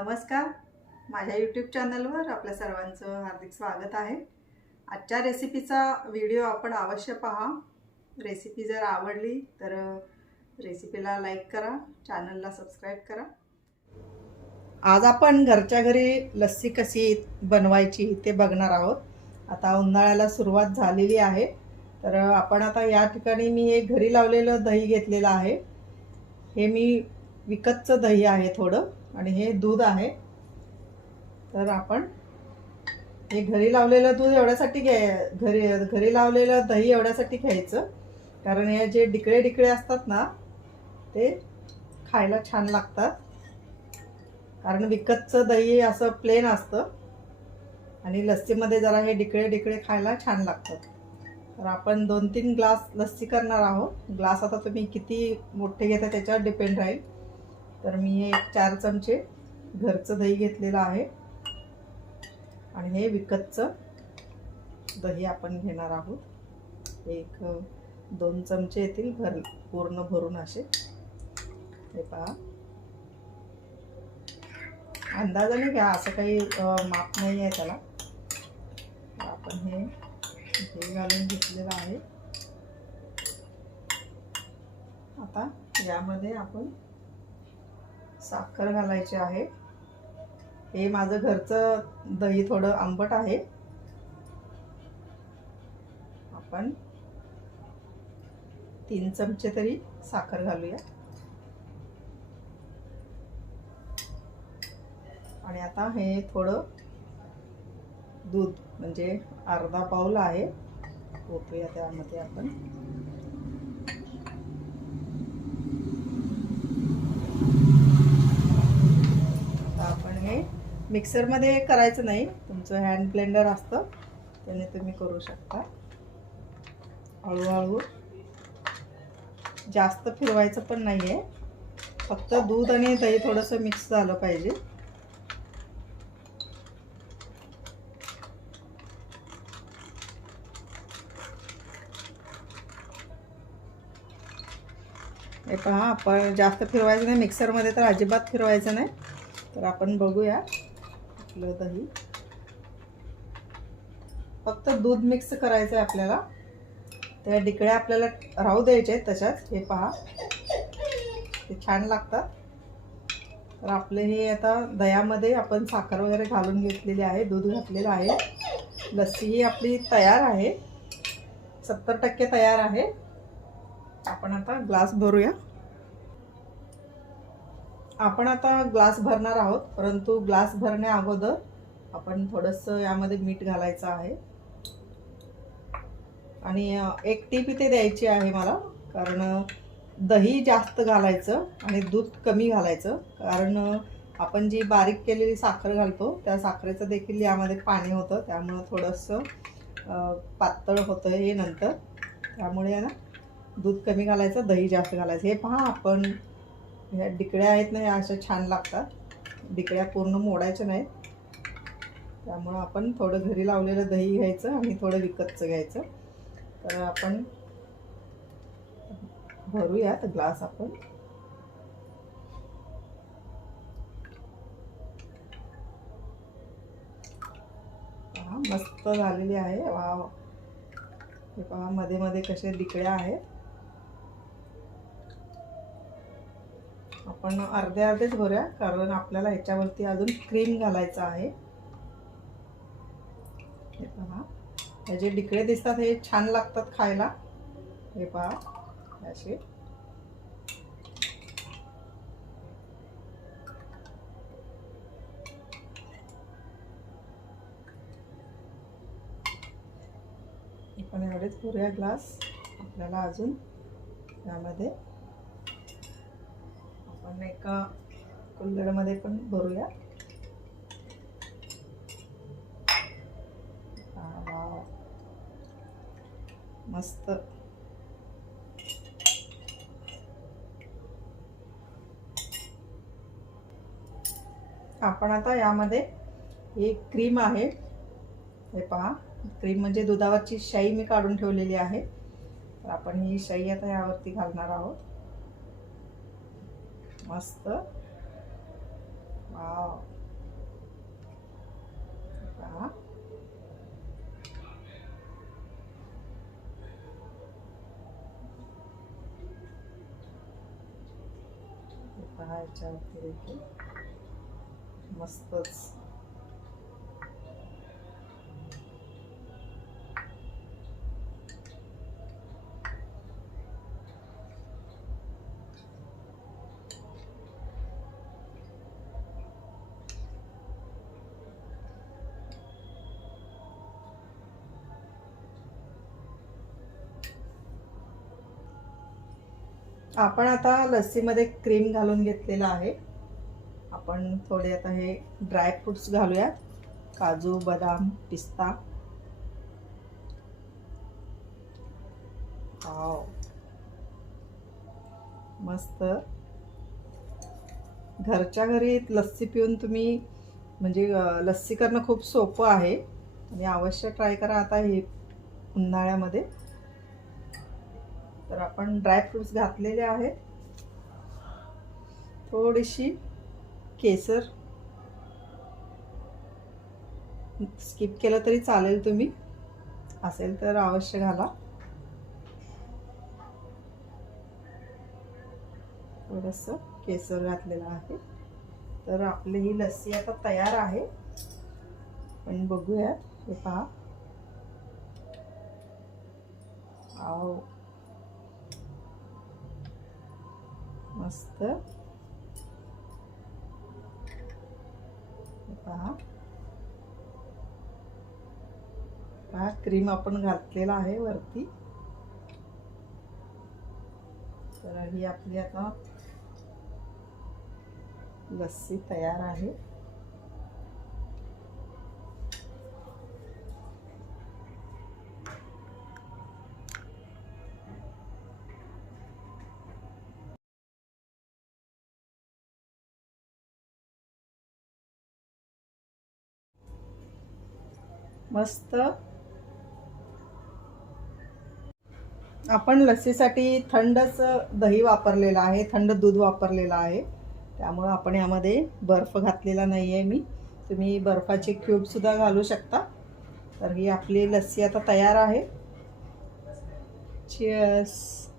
नमस्कार, माझ्या यूट्यूब चॅनलवर आपल्या सर्वांचं हार्दिक स्वागत आहे। आजच्या रेसिपीचा व्हिडिओ आपण अवश्य पहा। रेसिपी जर आवडली तर रेसिपीला लाईक करा, चॅनलला सबस्क्राईब करा। आज आपण घरच्या घरी लस्सी कशी बनवायची ते बघणार आहोत। आता उन्हाळ्याला सुरुवात झालेली आहे, तर आपण आता या ठिकाणी मी एक घरी लावलेलं दही घेतलेलं आहे। हे मी विकतचं दही आहे थोडं, आणि हे दूध आहे। तर आपण हे घरी लावलेलं दूध एवढ्यासाठी घरी लावलेलं दही एवढ्यासाठी घ्यायचं, कारण हे जे डिकळे असतात ना ते खायला छान लागतात। कारण विकतचं दही असं प्लेन असतं आणि लस्सीमध्ये जरा हे डिकळे खायला छान लागतात। तर आपण 2-3 ग्लास लस्सी करणार आहोत। ग्लास आता तुम्ही किती मोठे घेता त्याच्यावर डिपेंड राहील। तर मी हे 4 चमचे घरचं दही घेतलेलं आहे आणि हे विकतचं दही आपण घेणार आहोत। 1-2 चमचे येतील पूर्ण भरून असे। हे पहा, अंदाजाने घ्या, असं काही माप नाही आहे त्याला। आपण हे दही घालून घेतलेलं आहे। आता यामध्ये आपण साखर घालायची आहे। हे माझं घरचं दही थोडं आंबट आहे। आपण 3 चमचे तरी साखर घालूया। आणि आता हे थोडं दूध म्हणजे अर्धा पाऊल आहे, ओतूया त्यामध्ये आपण। आपण हे मिक्सरमध्ये करायचं नाही, तुमचं हँड ब्लेंडर असतं त्याने तुम्ही करू शकता। हळूहळू, जास्त फिरवायचं पण नाही आहे, फक्त दूध आणि दही थोडंसं मिक्स झालं पाहिजे। हे पहा, आपण जास्त फिरवायचं नाही मिक्सरमध्ये, तर अजिबात फिरवायचं नाही। तर आपण बघूया आपलं दही, फक्त दूध मिक्स करायचं आहे आपल्याला। त्या डिकळ्या आपल्याला राहू द्यायचे आहेत तशाच। हे पहा, ते छान लागतात। तर आपले हे आता दह्यामध्ये आपण साखर वगैरे घालून घेतलेली आहे, दूध घातलेलं आहे। लस्सी ही आपली तयार आहे, 70% तयार आहे। आपण आता ग्लास भरूया। आपण आता ग्लास भरणार आहोत, परंतु ग्लास भरण्या अगोदर आपण थोडंसं यामध्ये मीठ घालायचं आहे। आणि एक टीप इथे द्यायची आहे मला, कारण दही जास्त घालायचं आणि दूध कमी घालायचं, कारण आपण जी बारीक केलेली साखर घालतो त्या साखरेचं देखील यामध्ये पाणी होतं, त्यामुळे थोडंसं पातळ होतं हे नंतर। त्यामुळे ना दूध कमी घालायचं, दही जास्त घालायचं। हे पहा, आपण ह्या डिकळ्या आहेत ना, ह्या अशा छान लागतात। डिकळ्या पूर्ण मोडायच्या नाहीत, त्यामुळं आपण थोडं घरी लावलेलं दही घ्यायचं आणि थोडं विकतचं घ्यायचं। तर आपण भरूयात ग्लास आपण। पहा, मस्त झालेली आहे। वाव, हे पहा मध्ये मध्ये कसे डिकळ्या आहेत। आपण अर्धेच भरूया, कारण आपल्याला ह्याच्यावरती अजून क्रीम घालायचं आहे। हे पहा, हे जे डिकळे दिसतात हे छान लागतात खायला। हे पहा असे। आपण एवढेच भरूया ग्लास। आपल्याला अजून यामध्ये आपण एका कुल्हडमध्ये पण भरूया। मस्त। आपण आता यामध्ये एक क्रीम आहे, हे पहा, क्रीम म्हणजे दुधावरची शाई मी काढून ठेवलेली आहे। तर आपण ही शाई आता यावरती घालणार आहोत। मस्त वाव, पहा. पहा याच्यावरती देखील मस्तच. आपण आता लस्सीमध्ये क्रीम घालून घेतलेला आहे. आपण थोडे आता हे ड्राय फ्रूट्स घालूयात. काजू, बदाम, पिस्ता. वाव, मस्त. घरच्या घरी लस्सी पिऊन तुम्ही म्हणजे लस्सी करणं खूप सोपं आहे आणि अवश्य ट्राय करा आता हे उन्हाळ्यामध्ये. तर आपण ड्राय फ्रूट्स घातलेले आहेत. थोडीशी केसर स्किप केलं तरी चालेल, तुम्ही असेल तर अवश्य घाला. थोडंसं केसर घातलेलं आहे. तर आपली ही लस्सी आता तयार आहे. पण बघूया, हे पहा. आओ, मस्त. पहा पहा, क्रीम आपण घातलेला आहे वरती. तर ही आपली आता लस्सी तयार आहे. मस्त. आपण लस्सीसाठी थंडच दही वापरलेलं आहे, थंड दूध वापरलेलं आहे. त्यामुळे आपण यामध्ये बर्फ घातलेला नाही आहे मी. तुम्ही बर्फाचे क्यूबसुद्धा घालू शकता. तर ही आपली लस्सी आता तयार आहे. चिअर्स.